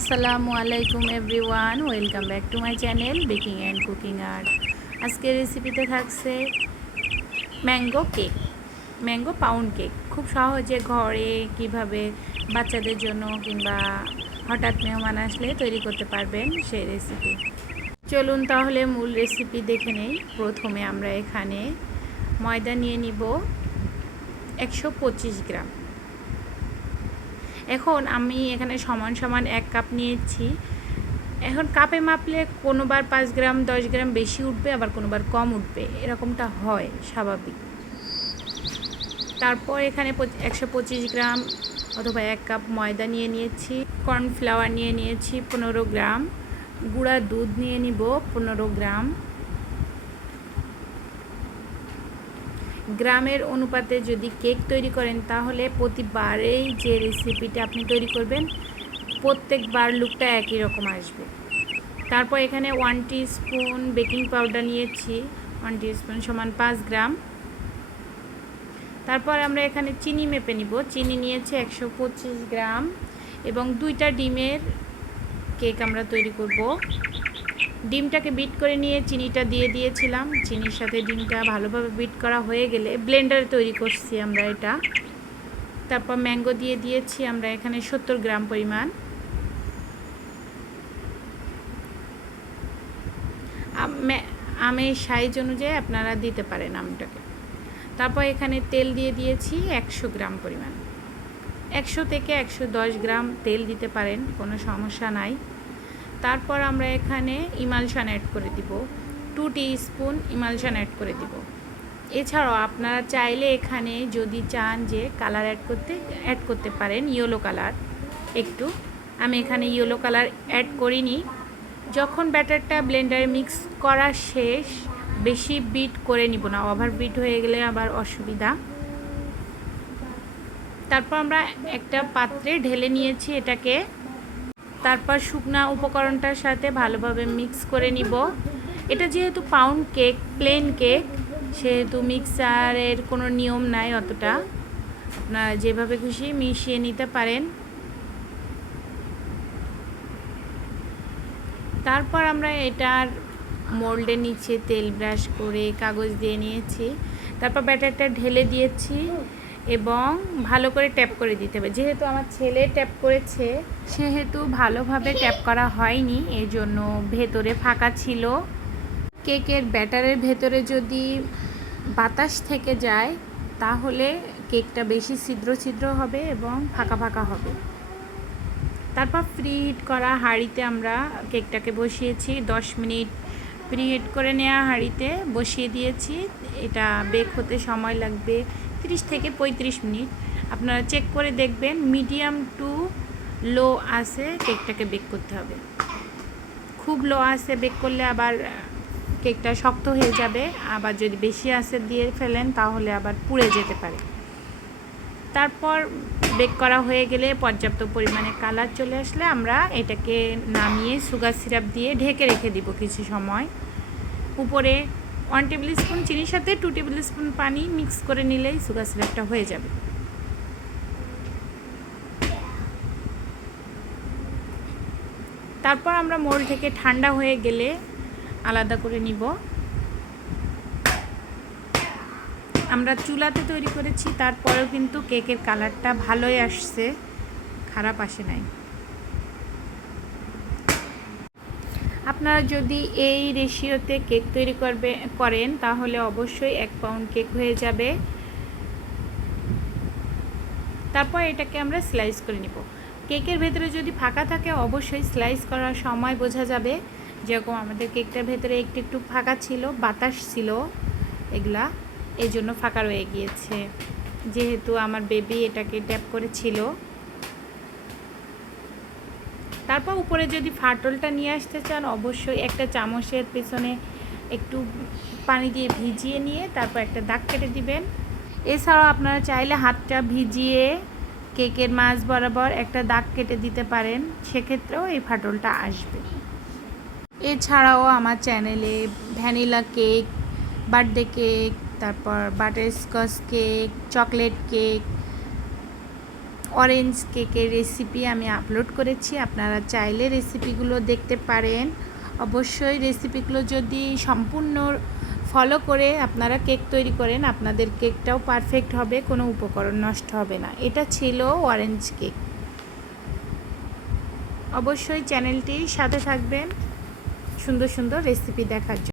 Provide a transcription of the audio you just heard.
আসসালামু আলাইকুম everyone, welcome back to my channel baking and cooking art. আজকের রেসিপিতে থাকছে mango cake, mango pound cake. খুব সহজে ঘরে কীভাবে বাচ্চাদের জন্য কিংবা হঠাৎ মেহমান আসলে তৈরি করতে পারবেন সেই রেসিপি চলুন তাহলে মূল রেসিপি দেখে নেই। প্রথমে আমরা এখানে ময়দা নিয়ে নিব একশো পঁচিশ গ্রাম। এখন আমি এখানে সমান সমান এক কাপ নিয়েছি। এখন কাপে মাপলে কোনোবার পাঁচ গ্রাম, দশ গ্রাম বেশি উঠবে, আবার কোনোবার কম উঠবে। এরকমটা হয় স্বাভাবিক। তারপর এখানে একশো পঁচিশ গ্রাম অথবা এক কাপ ময়দা নিয়ে নিয়েছি। কর্নফ্লাওয়ার নিয়ে নিয়েছি, পনেরো গ্রাম। গুঁড়া দুধ নিয়ে নিব, পনেরো গ্রাম। গ্রামের অনুপাতে যদি কেক তৈরি করেন, তাহলে প্রতিবারেই যে রেসিপিটা আপনি তৈরি করবেন, প্রত্যেকবার লুকটা একই রকম আসবে। তারপর এখানে ওয়ান স্পুন বেকিং পাউডার নিয়েছি ওয়ান স্পুন সমান পাঁচ গ্রাম। তারপর আমরা এখানে চিনি মেপে নিব। চিনি নিয়েছি একশো পঁচিশ গ্রাম এবং দুইটা ডিমের কেক আমরা তৈরি করব। ডিমটাকে বিট করে নিয়ে চিনিটা দিয়ে দিয়েছিলাম। চিনির সাথে ডিমটা ভালোভাবে বিট করা হয়ে গেলে ব্লেন্ডারে তৈরি করছি আমরা এটা। তারপর ম্যাঙ্গো দিয়ে দিয়েছি আমরা এখানে সত্তর গ্রাম পরিমাণ। আমের সাইজ অনুযায়ী আপনারা দিতে পারেন আমটাকে। তারপর এখানে তেল দিয়ে দিয়েছি একশো গ্রাম পরিমাণ। একশো থেকে একশো দশ গ্রাম তেল দিতে পারেন, কোনো সমস্যা নাই। তারপর আমরা এখানে ইমালশান অ্যাড করে দিব। টু স্পুন ইমালশান অ্যাড করে দিব। এছাড়াও আপনারা চাইলে এখানে যদি চান যে কালার অ্যাড করতে অ্যাড করতে পারেন ইয়েলো কালার একটু। আমি এখানে ইয়েলো কালার অ্যাড করিনি। যখন ব্যাটারটা ব্লেন্ডারে মিক্স করা শেষ, বেশি বিট করে নিব না। ওভার বিট হয়ে গেলে আবার অসুবিধা। তারপর আমরা একটা পাত্রে ঢেলে নিয়েছি এটাকে। তারপর শুকনা উপকরণটার সাথে ভালোভাবে মিক্স করে নিব। এটা যেহেতু পাউন্ড কেক প্লেন কেক সেহেতু মিক্সারের কোনো নিয়ম নাই অতটা। আপনারা যেভাবে খুশি মিশিয়ে নিতে পারেন। তারপর আমরা এটার মোল্ডের নিচে তেল ব্রাশ করে কাগজ দিয়ে নিয়েছি। তারপর ব্যাটারটা ঢেলে দিয়েছি। এবং ভালো করে ট্যাপ করে দিতে হবে। যেহেতু আমার ছেলে ট্যাপ করেছে, সেহেতু ভালোভাবে ট্যাপ করা হয়নি এই জন্য ভেতরে ফাঁকা ছিল। কেকের ব্যাটারের ভেতরে যদি বাতাস থেকে যায়, তাহলে কেকটা বেশি ছিদ্র ছিদ্র হবে এবং ফাঁকা ফাঁকা হবে। তারপর ফ্রি হিট করা হাঁড়িতে আমরা কেকটাকে বসিয়েছি। দশ মিনিট প্রি হিট করে নেওয়া হাঁড়িতে বসিয়ে দিয়েছি। এটা বেক হতে সময় লাগবে। তিরিশ থেকে পঁয়ত্রিশ মিনিট। আপনারা চেক করে দেখবেন মিডিয়াম টু লো আসে কেকটাকে বেক করতে হবে। খুব লো আসে বেক করলে আবার কেকটা শক্ত হয়ে যাবে। আবার যদি বেশি আসে দিয়ে ফেলেন, তাহলে আবার পুড়ে যেতে পারে। তারপর বেক করা হয়ে গেলে পর্যাপ্ত পরিমাণে কালার চলে আসলে আমরা এটাকে নামিয়ে সুগার সিরাপ দিয়ে ঢেকে রেখে দিব কিছু সময়। উপরে ওয়ান টেবিল স্পুন চিনির সাথে টু টেবিল স্পুন পানি মিক্স করে নিলেই সুগার সিরাপটা হয়ে যাবে। তারপর আমরা মোল থেকে ঠান্ডা হয়ে গেলে আলাদা করে নিব। আমরা চুলাতে তৈরি করেছি, তারপরেও কিন্তু কেকের কালারটা ভালোই আসছে, খারাপ আসে নাই। আপনারা যদি এই রেশিওতে কেক তৈরি করবে, করেন, তাহলে অবশ্যই এক পাউন্ড কেক হয়ে যাবে। তারপর এটাকে আমরা স্লাইস করে নিব। কেকের ভেতরে যদি ফাঁকা থাকে, অবশ্যই স্লাইস করার সময় বোঝা যাবে যেরকম আমাদের কেকটার ভেতরে একটু একটু ফাঁকা ছিল, বাতাস ছিল, এগুলা এই জন্য ফাঁকা রয়ে গিয়েছে। যেহেতু আমার বেবি এটাকে ট্যাপ করেছিল। তারপর উপরে যদি ফাটলটা নিয়ে আসতে চান, অবশ্যই একটা চামচের পেছনে একটু পানি দিয়ে ভিজিয়ে নিয়ে তারপর একটা দাগ কেটে দিবেন। এছাড়াও আপনারা চাইলে হাতটা ভিজিয়ে কেকের মাছ বরাবর একটা দাগ কেটে দিতে পারেন, সেক্ষেত্রেও এই ফাটলটা আসবে। এছাড়াও আমার চ্যানেলে ভ্যানিলা কেক, বার্থডে কেক, তারপর butterscotch cake, chocolate cake orange কেকের রেসিপি আমি আপলোড করেছি। আপনারা চাইলে রেসিপিগুলো দেখতে পারেন। অবশ্যই রেসিপিগুলো যদি সম্পূর্ণ ফলো করে আপনারা কেক তৈরি করেন, আপনাদের কেকটাও পারফেক্ট হবে, কোনো উপকরণ নষ্ট হবে না। এটা ছিল অরেঞ্জ কেক অবশ্যই চ্যানেলটির সাথে থাকবেন। সুন্দর সুন্দর রেসিপি দেখার জন্য।